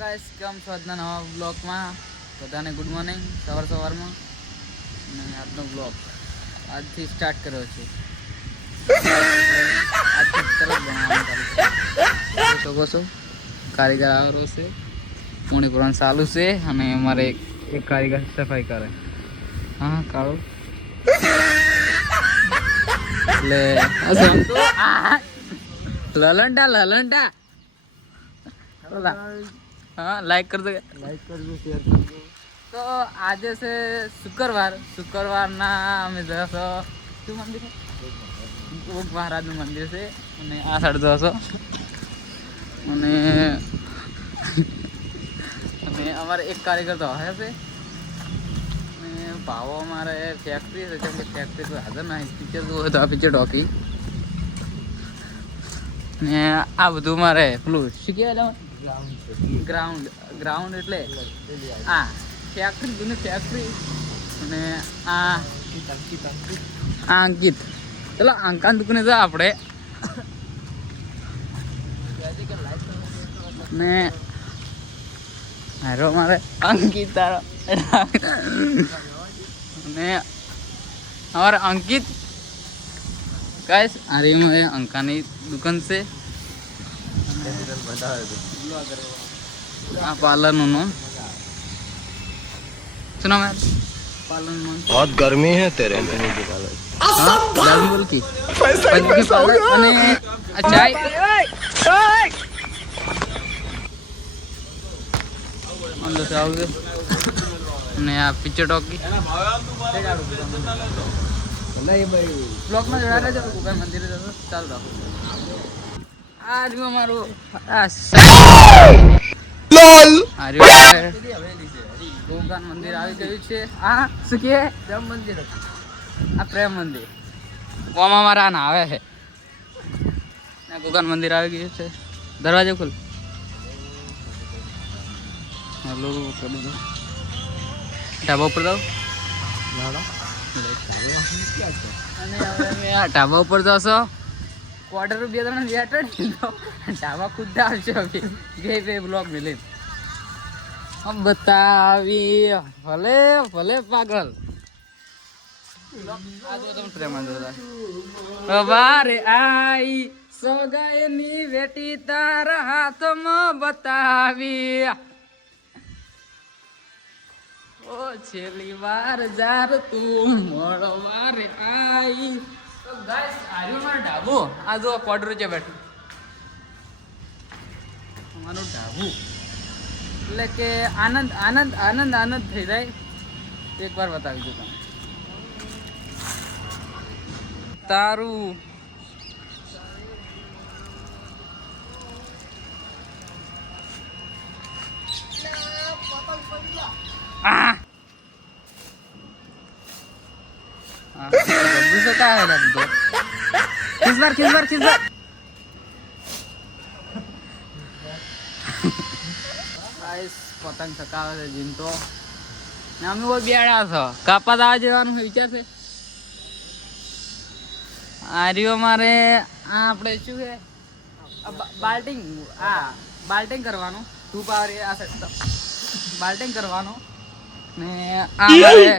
Guys કેમ છો આજના નવા બ્લોગમાં બધાને ગુડ મોર્નિંગ સવારમાં અને આજનો બ્લોગ આજથી સ્ટાર્ટ કર્યો છે. આજથી તરત બનાવવાનું ચાલુ છે. તો કારીગર આવ્યો છે, પૂણી પુરાણ ચાલુ છે અને અમારે એક કારીગર સફાઈ કરે. હા કાળો એટલે લલંડા हाँ लाइक कर दो, शेयर कर दो. तो आज से शुक्रवार ना અમે જશો શું મંદિર ઓગ મહારાજનું મંદિર છે અને આ સાઈડ જશો અને અમારે એક કારીગર તો હશે છે અને ભાવો અમારે ફેક્ટરી છે કેમ કે ફેક્ટરી કોઈ હાજર ના પિક્ચર જોવું હોય તો આ પિક્ચર ડોકી ને આ બધું મારે પેલું શું કહેવાય ગ્રાઉન્ડ એટલે આ ફેક્ટરી જૂની ફેક્ટરી અને આ અંકિત ચલો અંકાન દુકાને જા આપણે ને હારો મારે અંકિત તારો અને અમારે અંકિત ગાઈસ આ રહી મારે અંકાની દુકાન છે. हाँ पार्लर नो सुना मैं पार्लर नो बहुत गर्मी है तेरे में गर्मी बोल की पार्लर अने चाय अंदर से आओगे ने आ पिक्चर टॉक की ब्लॉग में जोड़ा रहे जब कुकर मंदिर चल रहा आज में हमारो LOL ગોગાન મંદિર આવી ગયું છે. આ શું કે પ્રેમ મંદિર, આ પ્રેમ મંદિર ઓમાં મારા ના આવે છે ને ગોગાન મંદિર આવી ગયું છે. દરવાજો ખોલ. હેલો કરી દો. ઢાબા ઉપર જાઓ અને હવે અમે આ ઢાબા ઉપર જશો. ₹2.5 બેઠા ઢાબા ખુદ આવશે બે બ્લોક મિલે हम बतावी भले भले पागल बारे आई सगाईनी बेटी तारा हाथમાં બતાવી ઓ છેલ્લી વાર જાર તું મળવારે આઈ. તો ગાઈસ આર્યું માં ઢાબો આ જો ક્વાડરો છે બેઠું અમારું ઢાબુ એટલે કે આનંદ આનંદ આનંદ આનંદ થઈ જાય. એકવાર બતાવી દો તમે તારું ખિસબાર પતંગ ચકાવે છે જીનતો ને અમે કોઈ બેડા છો કાપા દાવા જવાનું વિચાર છે. આ રહ્યો મારે આ આપણે શું છે બાલ્ટિંગ કરવાનું ધૂપ આવે આ બાલ્ટિંગ કરવાનું ને આ મારે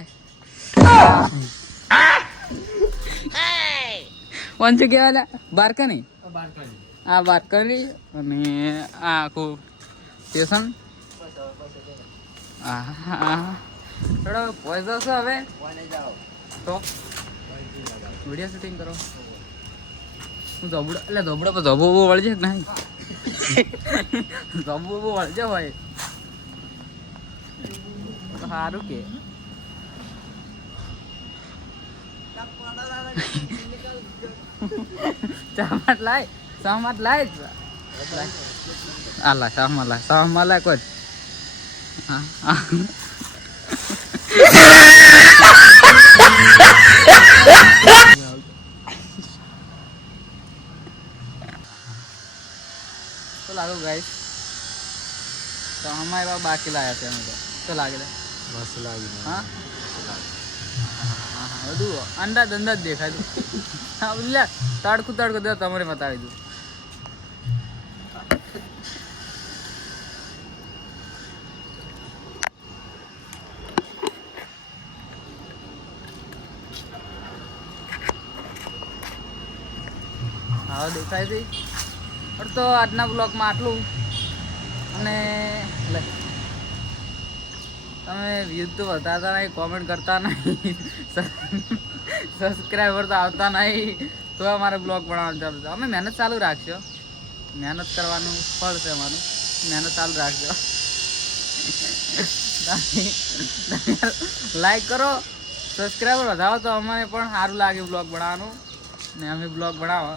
કોણ છે કેવાય બારકાની આ બારકાની અને આ આખું સ્ટેશન થોડો પૈસા છે હવે તો વિડીયો શૂટિંગ કરો. હું ધબડા એટલે ધબડા પર ધબો બહુ વળજે કે નહીં ધબો બહુ વળજે હોય તો સારું કે સામાટ લાય આલા સામા લાય કોઈ तो लागो गाइस तो हमारे पास बाकी लाया थे हम तो लागे मस्त लागी हाँ બધું અંદાજ દેખાય છે. હા લે તડકું દે તમારે બતાવી દઉં ઢાળો દેખાય છે. પણ તો આજના બ્લોગમાં આટલું. અને તમે વ્યૂઝ તો વધારતા નહીં, કોમેન્ટ કરતા નહીં, સબસ્ક્રાઈબર તો આવતા નહીં, તો અમારે બ્લોગ બનાવવાનું ચાલુ છે. અમે મહેનત ચાલુ રાખશો, મહેનત કરવાનું ફળ છે અમારું, મહેનત ચાલુ રાખજો. લાઈક કરો, સબસ્ક્રાઈબર વધારો તો અમને પણ સારું લાગે બ્લોગ બનાવવાનું. ને અમે બ્લોગ બનાવો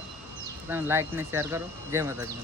તમે લાઈક ને શેર કરો. જય માતાજી.